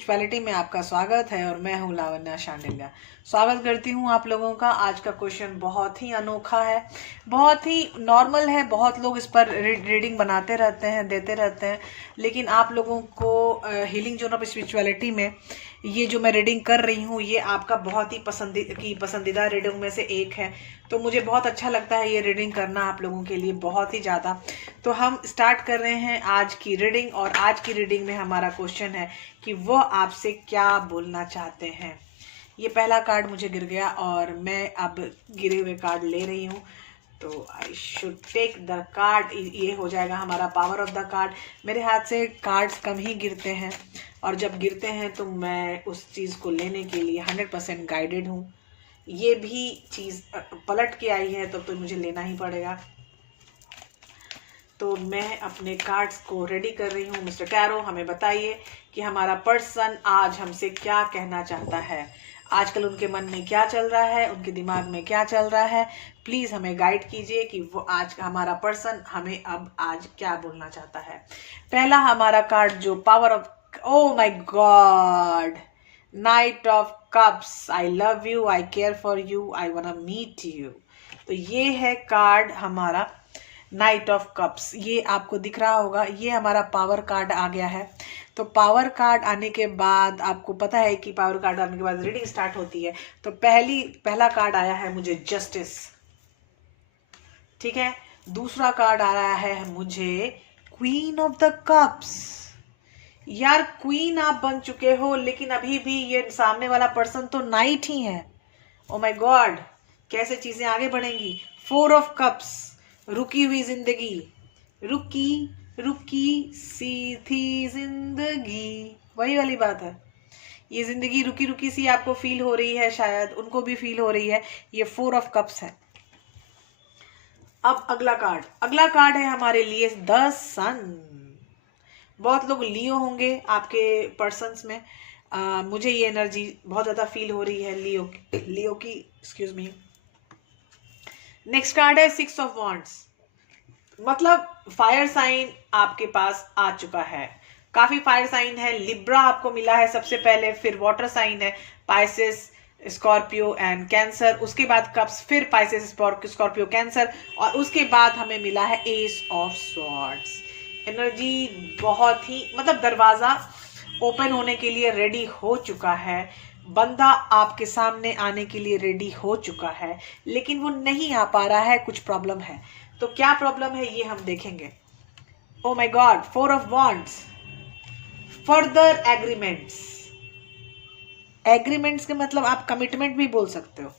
Spirituality में आपका स्वागत है और मैं हूँ लावण्या शांडिल्य। स्वागत करती हूँ आप लोगों का। आज का क्वेश्चन बहुत ही अनोखा है, बहुत ही नॉर्मल है। बहुत लोग इस पर रीडिंग बनाते रहते हैं, देते रहते हैं, लेकिन आप लोगों को हीलिंग जोन ऑफ स्पिरिचुअलिटी में ये जो मैं रीडिंग कर रही हूँ ये आपका बहुत ही पसंदीदा रीडिंग में से एक है। तो मुझे बहुत अच्छा लगता है ये रीडिंग करना आप लोगों के लिए बहुत ही ज़्यादा। तो हम स्टार्ट कर रहे हैं आज की रीडिंग, और आज की रीडिंग में हमारा क्वेश्चन है कि वो आपसे क्या बोलना चाहते हैं। ये पहला कार्ड मुझे गिर गया और मैं अब गिरे हुए कार्ड ले रही हूँ। तो I should take the card. ये हो जाएगा हमारा पावर ऑफ द कार्ड। मेरे हाथ से कार्ड्स कम ही गिरते हैं, और जब गिरते हैं तो मैं उस चीज़ को लेने के लिए 100% गाइडेड हूँ। ये भी चीज़ पलट के आई है तो मुझे लेना ही पड़ेगा। तो मैं अपने कार्ड्स को रेडी कर रही हूँ। मिस्टर टैरो, हमें बताइए कि हमारा पर्सन आज हमसे क्या कहना चाहता है। आजकल उनके मन में क्या चल रहा है, उनके दिमाग में क्या चल रहा है। प्लीज़ हमें गाइड कीजिए कि वो आज हमारा पर्सन हमें अब आज क्या बोलना चाहता है। पहला हमारा कार्ड जो power of, oh my God, knight of cups. I love you, I care for you, I want to meet you. तो ये है कार्ड हमारा नाइट ऑफ कप्स। ये आपको दिख रहा होगा, ये हमारा पावर कार्ड आ गया है। तो पावर कार्ड आने के बाद आपको पता है कि पावर कार्ड आने के बाद रीडिंग स्टार्ट होती है। तो पहला कार्ड आया है मुझे जस्टिस, ठीक है। दूसरा कार्ड आ रहा है मुझे क्वीन ऑफ द कप्स। यार क्वीन आप बन चुके हो, लेकिन अभी भी ये सामने वाला पर्सन तो नाइट ही है। ओ माय गॉड, कैसे चीजें आगे बढ़ेंगी। फोर ऑफ कप्स, रुकी हुई जिंदगी, रुकी सी थी जिंदगी, वही वाली बात है। ये जिंदगी रुकी रुकी सी आपको फील हो रही है, शायद उनको भी फील हो रही है। ये फोर ऑफ कप्स है। अब अगला कार्ड है हमारे लिए द सन। बहुत लोग लियो होंगे आपके पर्सन्स में। मुझे ये एनर्जी बहुत ज्यादा फील हो रही है लियो की, एक्सक्यूज मी। नेक्स्ट कार्ड है सिक्स ऑफ वॉन्ड्स, मतलब फायर साइन आपके पास आ चुका है। काफी फायर साइन है। लिब्रा आपको मिला है सबसे पहले, फिर वाटर साइन है पाइसेस, स्कॉर्पियो एंड कैंसर, उसके बाद कप्स, फिर पाइसेस, स्कॉर्पियो, कैंसर, और उसके बाद हमें मिला है एस ऑफ स्वॉर्ड्स। एनर्जी बहुत ही, मतलब दरवाजा ओपन होने के लिए रेडी हो चुका है। बंदा आपके सामने आने के लिए रेडी हो चुका है, लेकिन वो नहीं आ पा रहा है, कुछ प्रॉब्लम है। तो क्या प्रॉब्लम है ये हम देखेंगे। ओ my God, four of wands, further agreements के मतलब आप कमिटमेंट भी बोल सकते हो।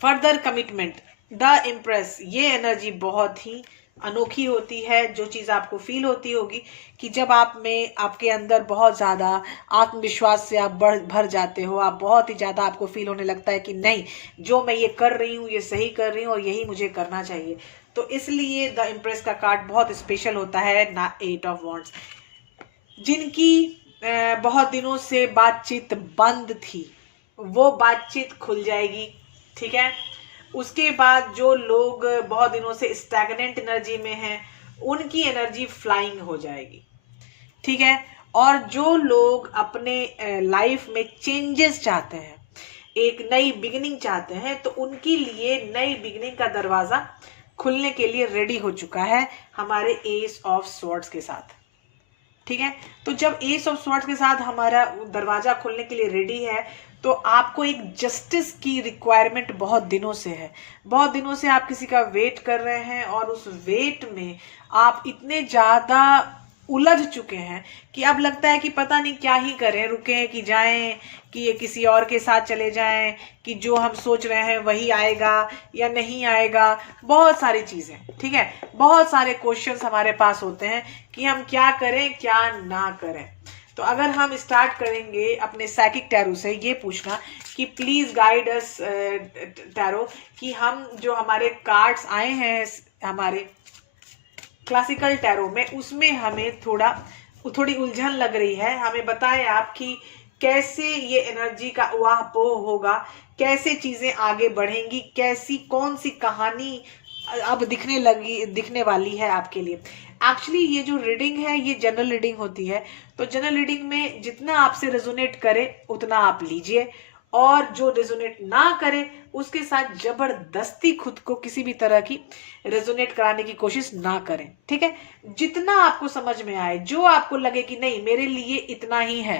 Further commitment, the impress. ये एनर्जी बहुत ही अनोखी होती है। जो चीज़ आपको फील होती होगी कि जब आपके अंदर बहुत ज़्यादा आत्मविश्वास से आप भर जाते हो, आप बहुत ही ज़्यादा आपको फील होने लगता है कि नहीं, जो मैं ये कर रही हूँ ये सही कर रही हूँ और यही मुझे करना चाहिए। तो इसलिए द इम्प्रेस का कार्ड बहुत स्पेशल होता है ना। एट ऑफ वॉन्ड्स, जिनकी बहुत दिनों से बातचीत बंद थी वो बातचीत खुल जाएगी, ठीक है। उसके बाद जो लोग बहुत दिनों से स्टैग्नेंट एनर्जी में हैं उनकी एनर्जी फ्लाइंग हो जाएगी, ठीक है। और जो लोग अपने लाइफ में चेंजेस चाहते हैं, एक नई बिगिनिंग चाहते हैं, तो उनके लिए नई बिगिनिंग का दरवाजा खुलने के लिए रेडी हो चुका है हमारे एस ऑफ स्वॉर्ड्स के साथ, ठीक है। तो जब एस ऑफ स्वॉर्ड्स के साथ हमारा दरवाजा खुलने के लिए रेडी है, तो आपको एक जस्टिस की रिक्वायरमेंट बहुत दिनों से है। बहुत दिनों से आप किसी का वेट कर रहे हैं, और उस वेट में आप इतने ज्यादा उलझ चुके हैं कि अब लगता है कि पता नहीं क्या ही करें, रुकें कि जाएं, कि ये किसी और के साथ चले जाएं, कि जो हम सोच रहे हैं वही आएगा या नहीं आएगा। बहुत सारी चीजें, ठीक है, बहुत सारे क्वेश्चंस हमारे पास होते हैं कि हम क्या करें क्या ना करें। तो अगर हम स्टार्ट करेंगे अपने साइकिक टैरो से ये पूछना कि प्लीज गाइड अस टैरो, कि हम जो हमारे कार्ड्स आए हैं हमारे क्लासिकल टैरो में, उसमें हमें थोड़ी उलझन लग रही है। हमें बताएं आप कि कैसे ये एनर्जी का उहापोह होगा, कैसे चीजें आगे बढ़ेंगी, कौन सी कहानी अब दिखने वाली है आपके लिए। एक्चुअली ये जो रीडिंग है ये जनरल रीडिंग होती है, तो जनरल रीडिंग में जितना आपसे रेजोनेट करे उतना आप लीजिए, और जो रेजोनेट ना करे उसके साथ जबरदस्ती खुद को किसी भी तरह की रेजोनेट कराने की कोशिश ना करें, ठीक है। जितना आपको समझ में आए, जो आपको लगे कि नहीं मेरे लिए इतना ही है,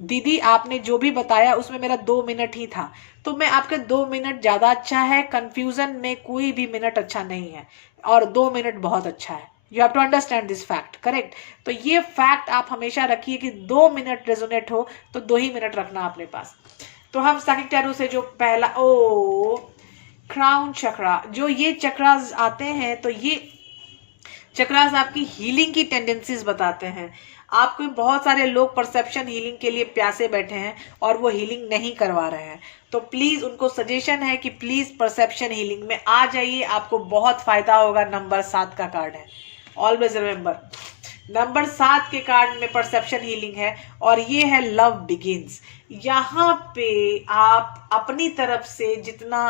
दीदी आपने जो भी बताया उसमें मेरा 2 मिनट ही था, तो मैं आपके 2 मिनट ज्यादा अच्छा है, कंफ्यूजन में कोई भी मिनट अच्छा नहीं है, और 2 मिनट बहुत अच्छा है। You have to understand this fact, correct. तो ये फैक्ट आप हमेशा रखिए कि 2 मिनट रेजोनेट हो तो 2 ही मिनट रखना अपने पास। तो हम साइकिक टैरो से जो पहला क्राउन चक्रा, जो ये चक्रास आते हैं, तो ये चक्रास आपकी हीलिंग की टेंडेंसीज बताते हैं। आपको बहुत सारे लोग परसेप्शन हीलिंग के लिए प्यासे बैठे हैं और वो हीलिंग नहीं करवा रहे हैं, तो प्लीज उनको सजेशन है कि प्लीज परसेप्शन हीलिंग में आ जाइए, आपको बहुत फायदा होगा। नंबर 7 का कार्ड है, ऑलवेज रिमेंबर नंबर 7 के कार्ड में परसेप्शन हीलिंग है, और ये है लव बिगिंस। यहाँ पे आप अपनी तरफ से जितना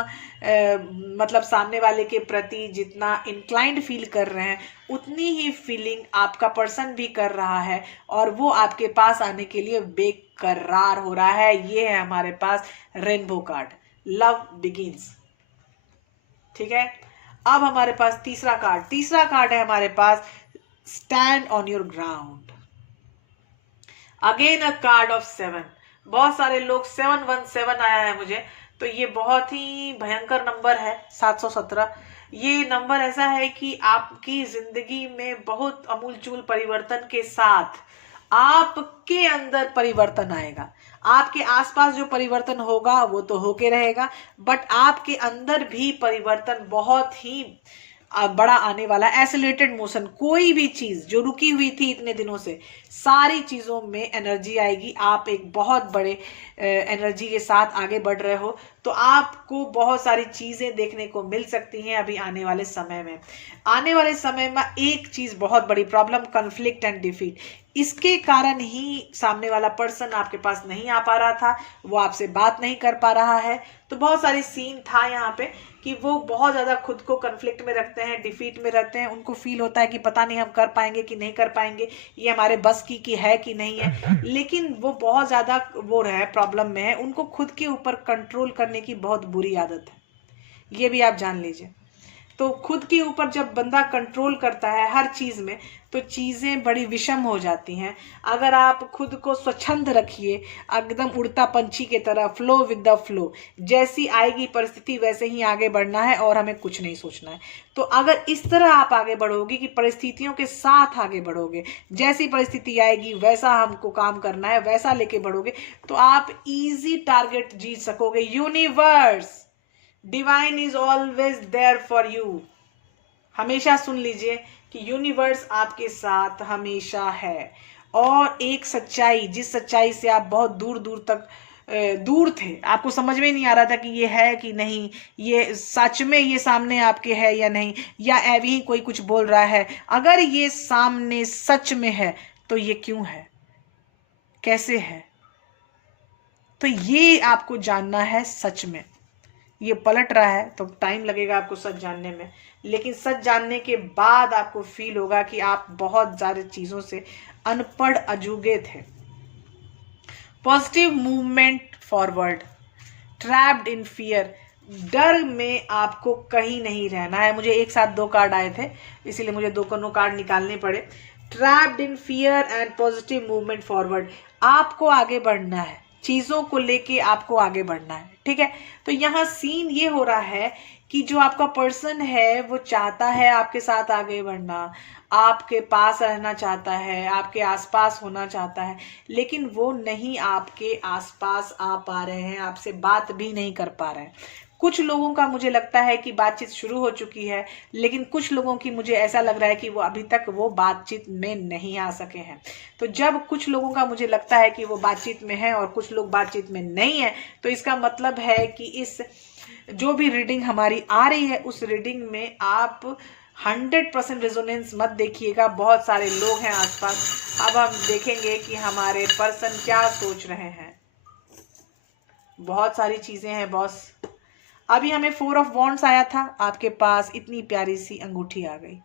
मतलब सामने वाले के प्रति जितना इंक्लाइंड फील कर रहे हैं, उतनी ही फीलिंग आपका पर्सन भी कर रहा है, और वो आपके पास आने के लिए बेकरार हो रहा है। ये है हमारे पास रेनबो कार्ड, लव बिगिंस, ठीक है। अब हमारे पास तीसरा कार्ड है हमारे पास, stand on your ground. Again a card of 7। बहुत सारे लोग 717 आया है मुझे, तो ये बहुत ही भयंकर नंबर है 717। ये नंबर ऐसा है कि आपकी जिंदगी में बहुत अमूलचूल परिवर्तन के साथ आपके अंदर परिवर्तन आएगा। आपके आसपास जो परिवर्तन होगा वो तो होके रहेगा, बट आपके अंदर भी परिवर्तन बहुत ही बड़ा आने वाला है। एक्सेलरेटेड मोशन, कोई भी चीज जो रुकी हुई थी इतने दिनों से, सारी चीजों में एनर्जी आएगी। आप एक बहुत बड़े एनर्जी के साथ आगे बढ़ रहे हो, तो आपको बहुत सारी चीजें देखने को मिल सकती हैं अभी आने वाले समय में। आने वाले समय में एक चीज बहुत बड़ी प्रॉब्लम, कॉन्फ्लिक्ट एंड डिफीट। इसके कारण ही सामने वाला पर्सन आपके पास नहीं आ पा रहा था, वो आपसे बात नहीं कर पा रहा है। तो बहुत सारी सीन था यहाँ पे कि वो बहुत ज्यादा खुद को कॉन्फ्लिक्ट में रखते हैं, डिफीट में रहते हैं। उनको फील होता है कि पता नहीं हम कर पाएंगे कि नहीं कर पाएंगे, ये हमारे बस की है कि नहीं है। लेकिन वो बहुत ज्यादा वो है, प्रॉब्लम में है। उनको खुद के ऊपर कंट्रोल करने की बहुत बुरी आदत है, ये भी आप जान लीजिए। तो खुद के ऊपर जब बंदा कंट्रोल करता है हर चीज में, तो चीजें बड़ी विषम हो जाती हैं। अगर आप खुद को स्वच्छंद रखिए, एकदम उड़ता पंछी की तरह, फ्लो विद द फ्लो, जैसी आएगी परिस्थिति वैसे ही आगे बढ़ना है और हमें कुछ नहीं सोचना है। तो अगर इस तरह आप आगे बढ़ोगे कि परिस्थितियों के साथ आगे बढ़ोगे, जैसी परिस्थिति आएगी वैसा हमको काम करना है, वैसा लेके बढ़ोगे, तो आप इजी टारगेट जीत सकोगे। Universe, divine is always there for you. हमेशा सुन लीजिए कि यूनिवर्स आपके साथ हमेशा है। और एक सच्चाई, जिस सच्चाई से आप बहुत दूर दूर तक दूर थे, आपको समझ में नहीं आ रहा था कि ये है कि नहीं, ये सच में ये सामने आपके है या नहीं, या ऐवी ही कोई कुछ बोल रहा है। अगर ये सामने सच में है तो ये क्यों है, कैसे है, तो ये आपको जानना है। सच में ये पलट रहा है तो टाइम लगेगा आपको सच जानने में, लेकिन सच जानने के बाद आपको फील होगा कि आप बहुत सारी चीजों से अनपढ़ अजूगे थे। Positive movement forward, trapped in fear, डर में आपको कहीं नहीं रहना है। मुझे एक साथ 2 कार्ड आए थे, इसीलिए मुझे 2 कार्ड निकालने पड़े। Trapped in fear and positive movement forward, आपको आगे बढ़ना है, चीजों को लेके आपको आगे बढ़ना है, ठीक है। तो यहाँ सीन ये हो रहा है कि जो आपका पर्सन है वो चाहता है आपके साथ आगे बढ़ना, आपके पास रहना चाहता है, आपके आसपास होना चाहता है, लेकिन वो नहीं आपके आसपास आ पा रहे हैं, आपसे बात भी नहीं कर पा रहे हैं। कुछ लोगों का मुझे लगता है कि बातचीत शुरू हो चुकी है, लेकिन कुछ लोगों की मुझे ऐसा लग रहा है कि वो अभी तक वो बातचीत में नहीं आ सके हैं। तो जब कुछ लोगों का मुझे लगता है कि वो बातचीत में है और कुछ लोग बातचीत में नहीं है, तो इसका मतलब है कि इस जो भी रीडिंग हमारी आ रही है उस रीडिंग में आप 100% रेजोनेंस मत देखिएगा। बहुत सारे लोग हैं आसपास। अब हम देखेंगे कि हमारे पर्सन क्या सोच रहे हैं। बहुत सारी चीजें हैं बॉस। अभी हमें 4 ऑफ वॉन्ड्स आया था, आपके पास इतनी प्यारी सी अंगूठी आ गई।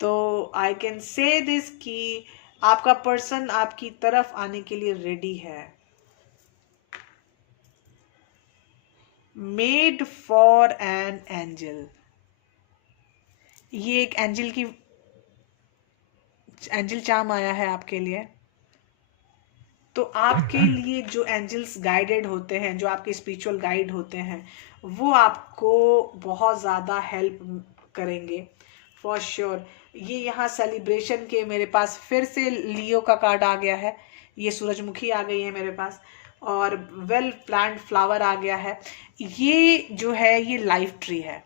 तो आई कैन से दिस कि आपका पर्सन आपकी तरफ आने के लिए रेडी है। मेड फॉर एन एंजल, ये एक एंजल चार्म आया है आपके लिए। तो आपके लिए जो एंजल्स गाइडेड होते हैं, जो आपके स्पिरिचुअल गाइड होते हैं, वो आपको बहुत ज़्यादा हेल्प करेंगे फॉर श्योर। ये यहाँ सेलिब्रेशन के मेरे पास फिर से लियो का कार्ड आ गया है, ये सूरजमुखी आ गई है मेरे पास, और वेल प्लांट फ्लावर आ गया है। ये जो है ये लाइफ ट्री है,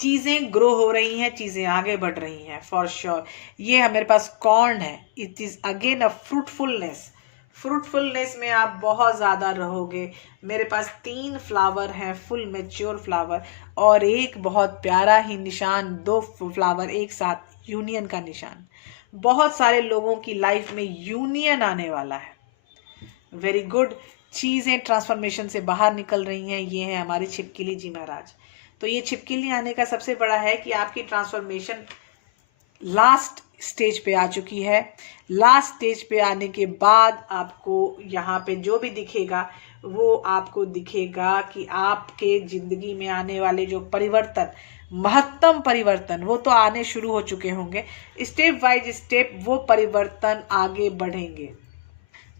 चीज़ें ग्रो हो रही हैं, चीज़ें आगे बढ़ रही हैं फॉर श्योर। ये मेरे पास कॉर्न है, it is again a fruitfulness में आप बहुत ज़्यादा रहोगे। मेरे पास 3 फ्लावर हैं, फुल मैच्योर फ्लावर, और एक बहुत प्यारा ही निशान, 2 फ्लावर एक साथ, यूनियन का निशान। बहुत सारे लोगों की लाइफ में यूनियन आने वाला है। वेरी गुड, चीज़ें ट्रांसफॉर्मेशन से बाहर निकल रही हैं। ये है हमारे छिपकली जी महाराज। तो ये छिपकली आने का सबसे बड़ा है कि आपकी ट्रांसफॉर्मेशन लास्ट स्टेज पे आ चुकी है। लास्ट स्टेज पे आने के बाद आपको यहाँ पे जो भी दिखेगा वो आपको दिखेगा कि आपके जिंदगी में आने वाले जो परिवर्तन, महत्तम परिवर्तन, वो तो आने शुरू हो चुके होंगे। स्टेप बाय स्टेप वो परिवर्तन आगे बढ़ेंगे।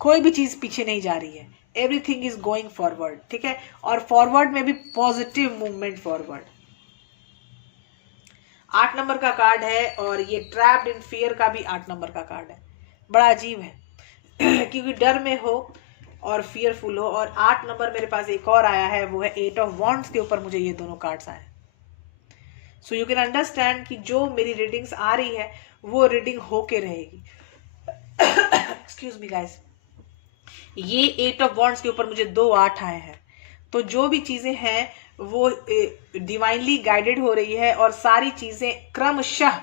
कोई भी चीज़ पीछे नहीं जा रही है, एवरीथिंग इज गोइंग फॉरवर्ड, ठीक है। और फॉरवर्ड में भी पॉजिटिव मूवमेंट फॉरवर्ड। 8 नंबर का कार्ड है, और ये ट्रैप्ड इन फियर का भी 8 नंबर का कार्ड है। बड़ा अजीब है क्योंकि डर में हो और फियरफुल हो। और 8 नंबर मेरे पास एक और आया है, वो है 8 ऑफ वॉन्ड्स के ऊपर मुझे ये दोनों कार्ड्स आए। सो यू कैन अंडरस्टैंड कि जो मेरी रीडिंग्स आ रही है वो रीडिंग होके रहेगी। एक्सक्यूज मी गाइस, ये 8 ऑफ वॉन्ड्स के ऊपर मुझे 2 8 आए हैं। तो जो भी चीज़ें हैं वो डिवाइनली गाइडेड हो रही है, और सारी चीज़ें क्रमशः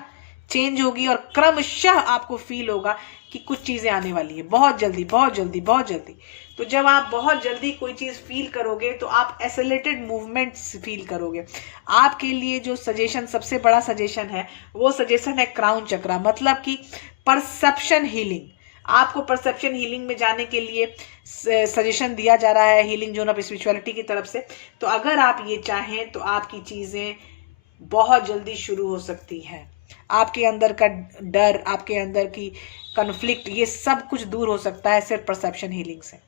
चेंज होगी, और क्रमशः आपको फील होगा कि कुछ चीज़ें आने वाली है बहुत जल्दी बहुत जल्दी बहुत जल्दी। तो जब आप बहुत जल्दी कोई चीज़ फील करोगे तो आप एक्सेलरेटेड मूवमेंट्स फील करोगे। आपके लिए जो सजेशन, सबसे बड़ा सजेशन है, वो सजेशन है क्राउन चक्रा, मतलब कि परसेप्शन हीलिंग। आपको परसेप्शन हीलिंग में जाने के लिए सजेशन दिया जा रहा है, हीलिंग जोन ऑफ स्पिरिचुअलिटी की तरफ से। तो अगर आप ये चाहें तो आपकी चीज़ें बहुत जल्दी शुरू हो सकती हैं। आपके अंदर का डर, आपके अंदर की कन्फ्लिक्ट, ये सब कुछ दूर हो सकता है सिर्फ परसेप्शन हीलिंग से,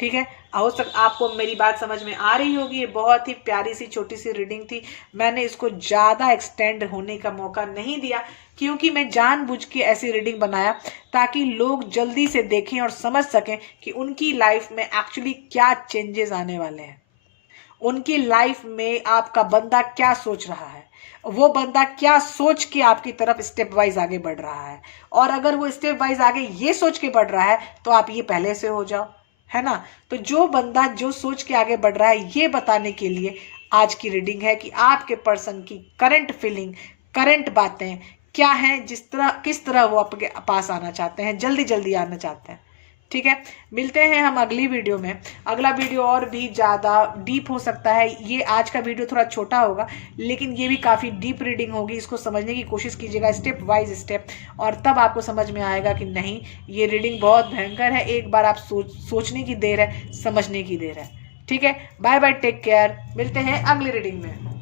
ठीक है। हो सकता आपको मेरी बात समझ में आ रही होगी। ये बहुत ही प्यारी सी छोटी सी रीडिंग थी। मैंने इसको ज़्यादा एक्सटेंड होने का मौका नहीं दिया, क्योंकि मैं जानबूझ के ऐसी रीडिंग बनाया ताकि लोग जल्दी से देखें और समझ सकें कि उनकी लाइफ में एक्चुअली क्या चेंजेस आने वाले हैं। उनकी लाइफ में आपका बंदा क्या सोच रहा है, वो बंदा क्या सोच के आपकी तरफ स्टेप वाइज आगे बढ़ रहा है। और अगर वो स्टेप वाइज आगे ये सोच के बढ़ रहा है तो आप ये पहले से हो जाओ, है ना। तो जो बंदा जो सोच के आगे बढ़ रहा है, ये बताने के लिए आज की रीडिंग है कि आपके पर्सन की करंट फीलिंग, करंट बातें क्या हैं, किस तरह वो आपके पास आना चाहते हैं, जल्दी जल्दी आना चाहते हैं, ठीक है। मिलते हैं हम अगली वीडियो में। अगला वीडियो और भी ज़्यादा डीप हो सकता है। ये आज का वीडियो थोड़ा छोटा होगा, लेकिन ये भी काफ़ी डीप रीडिंग होगी। इसको समझने की कोशिश कीजिएगा स्टेप वाइज स्टेप, और तब आपको समझ में आएगा कि नहीं, ये रीडिंग बहुत भयंकर है। एक बार आप सोचने की देर है, समझने की देर है, ठीक है। बाय बाय, टेक केयर, मिलते हैं अगली रीडिंग में।